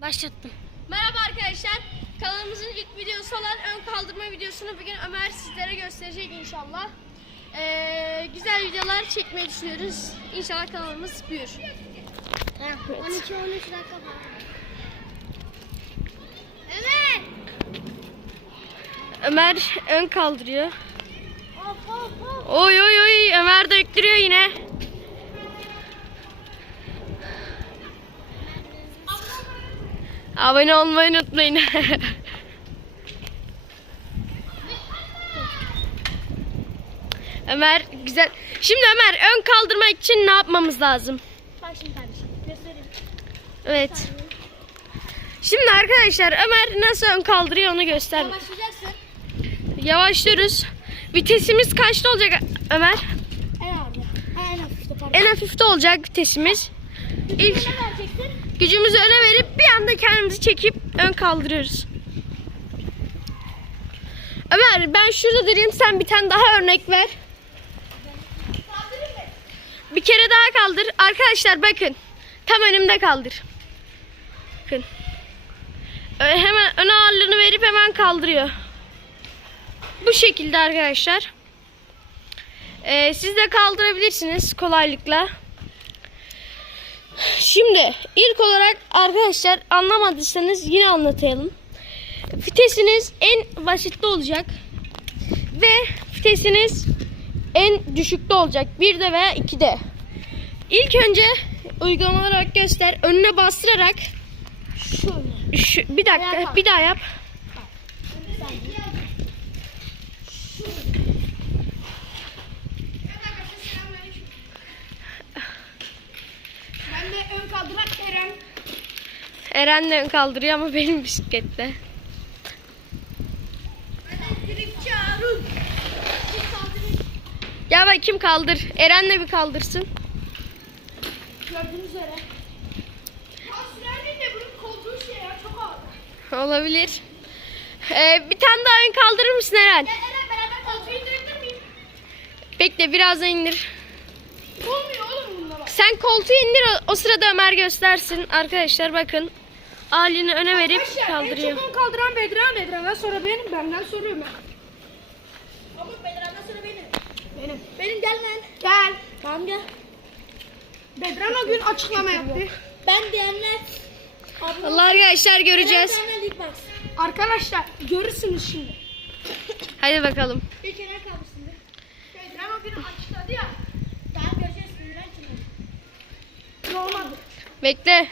Başlattım. Merhaba arkadaşlar. Kanalımızın ilk videosu olan ön kaldırma videosunu bugün Ömer sizlere gösterecek inşallah. Ee, güzel videolar çekmeyi düşünüyoruz. İnşallah kanalımız büyür. Tamam. 12-13 dakika var. Evet. Ömer ön kaldırıyor. Hop hop hop. Oy oy oy Ömer de yüklüyor yine. Abone olmayı unutmayın. Ömer güzel. Şimdi Ömer ön kaldırmak için ne yapmamız lazım? Bak şimdi kardeşim göstereyim. Evet. Şimdi arkadaşlar Ömer nasıl ön kaldırıyor onu göster. Başlayacaksın. Yavaşlıyoruz. Vitesimiz kaçta olacak Ömer? En abi. En hafifte pardon. En hafifte olacak vitesimiz. İlk Ne vereceksin? Gücümüzü öne verip bir anda kendimizi çekip ön kaldırıyoruz. Ömer ben şurada durayım sen bir tane daha örnek ver. Bir kere daha kaldır. Arkadaşlar bakın. Tam önümde kaldır. Bakın. Hemen ön ağırlığını verip hemen kaldırıyor. Bu şekilde arkadaşlar. Ee, siz de kaldırabilirsiniz kolaylıkla. Şimdi ilk olarak arkadaşlar anlamadıysanız yine anlatayım. Vitesiniz en basitte olacak. Ve vitesiniz en düşükte olacak. 1'de veya 2'de. İlk önce uygulama olarak göster. Önüne bastırarak Şöyle. şu, bir dakika Ayağa kalk. bir daha yap. Kaldırak Eren. Eren de kaldırıyor ama benim kaldırın. Ya bak kim kaldır? Eren de bir kaldırsın. Gördüğünüz üzere. Ya şey ya çok ağır. Olabilir. Ee, bir tane daha ön kaldırır mısın Eren? Gel Eren beraber koltuğu indirebilir miyim? Bekle birazdan indir. Olmuyor oğlum. Sen koltuğu indir o, o sırada Ömer göstersin. Arkadaşlar bakın. Halini öne verip Arkadaşlar, kaldırıyor. En çok kaldıran Bedran, Bedran'dan sonra benim, benden sonra Ömer. Ama Bedran'dan sonra benim. Benim. Benim gel lan. Gel. Tamam gel. Bedran o gün açıklama yaptı. Ben diyenler. Allah arkadaşlar göreceğiz. Arkadaşlar görürsünüz şimdi. Hadi bakalım. Bir kere kalmışsın. Bedran o gün açıkladı ya. Daha göreceğiz. Bedran Bekle.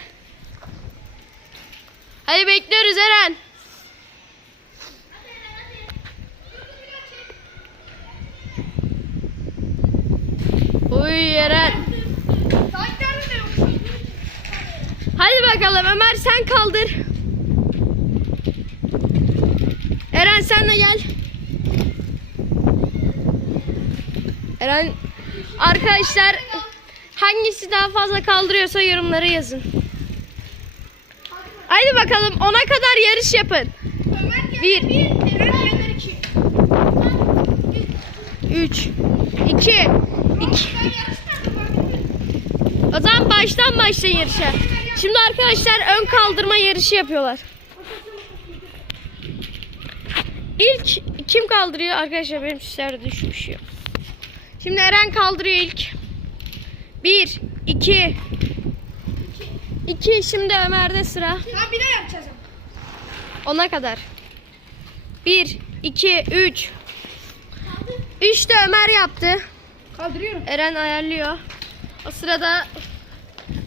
Hadi bekliyoruz Eren. Uy Eren. Hadi bakalım Ömer sen kaldır. Eren sen de gel. Eren arkadaşlar hangisi daha fazla kaldırıyorsa yorumlara yazın. Hadi bakalım ona kadar yarış yapın. Bir. Diyenler iki. 3 2 2 Ben yarışmadım. O zaman baştan başlayın yarışa. Şimdi arkadaşlar ön kaldırma yarışı yapıyorlar. İlk kim kaldırıyor? Arkadaşlar benim süsler düşmüş ya. Şimdi Eren kaldırıyor ilk. 1 2 2 şimdi Ömer'de sıra. Tamam bir de yapacağız. Ona kadar. 1 2 3 3 de Ömer yaptı. Kaldırıyorum. Eren ayarlıyor. O sırada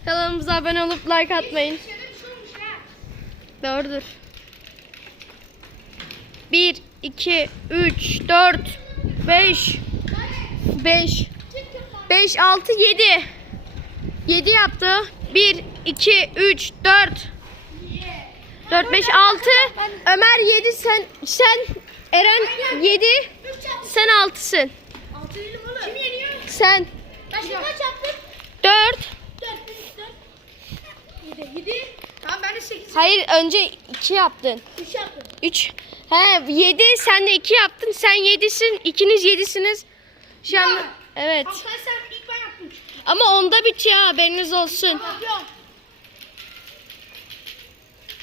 kanalımıza abone olup like atmayın. Bir şey olmuş ha. Doğrudur. 1, 2, 3, 4, 5, 5, 5, 6, 7. 7 yaptı. 1, 2, 3, 4, 4, 5, 6. Ömer 7, sen, sen Eren 7, sen 6'sın. Altı değilim oğlum. Kim yeniyor? Sen şimdi kaç yaptım? 4. Dört, bir, dört. Yedi. Yedi. Tamam ben de sekiz. Hayır önce 2 yaptın. Üç yaptım. 3. He 7 sen de 2 yaptın. Sen 7'sin. İkiniz 7'siniz. Şu an evet. Hakan ama onda bitiyor haberiniz olsun.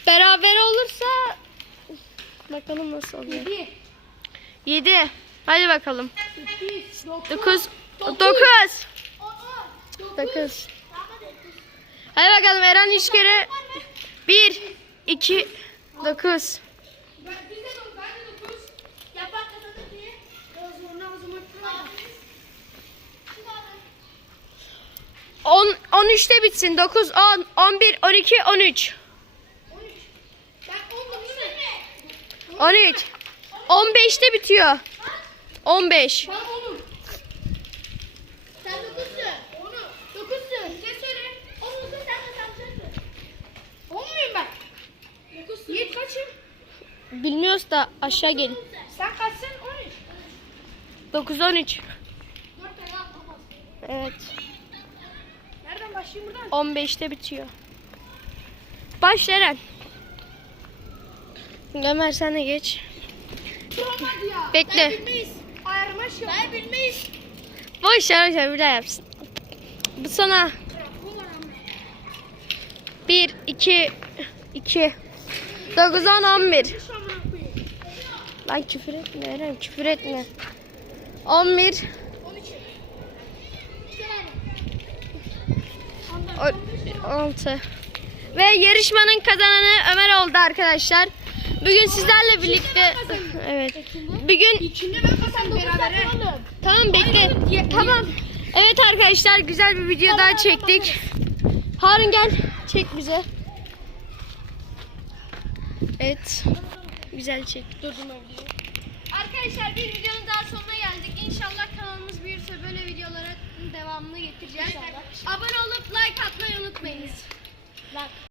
Beraber olursa bakalım nasıl oluyor. 7. Hadi bakalım. 9 9 9 Hadi bakalım Eren 3 kere 1 2 9 10, 13'te bitsin. 9, 10, 11, 12, 13. 13. Ben 10 mu? 13. 15'te bitiyor. 15. Ben 10'um. Sen 9'sun. 10'u. 9'sun. Ne söyle? 10'u sen kazanacaksın. 10 muyum ben? 9'sun. Yiğit kaçım? Bilmiyoruz da aşağı gelin. Sen kaçsın? 13. 9, 13. 4 tane atlamaz. Evet. Nereden başlayayım buradan? 15'te bitiyor. Başla Eren. Ömer sen de geç. Olmadı ya. Bekle. Ben bilmeyiz. Şey Ben bilmeyiz. Boş ver boş ver bir daha yapsın. Bu sana. Bu var ama. 1, 2, 2. 9, 10, 11. Şu amına koyayım. Lan küfür etme Eren küfür etme. 11, 13. o- 6. Ve yarışmanın kazananı Ömer oldu arkadaşlar. Bugün sizlerle birlikte evet. Bugün tamam bekle. Tamam. Evet arkadaşlar güzel bir video daha çektik. Harun gel çek bize. Evet. Güzel çek. Videoyu. Arkadaşlar bir videonun daha sonuna geldik. İnşallah kanalımız büyürse böyle videolara devamını getireceğiz. Abone olup like atmayı unutmayınız.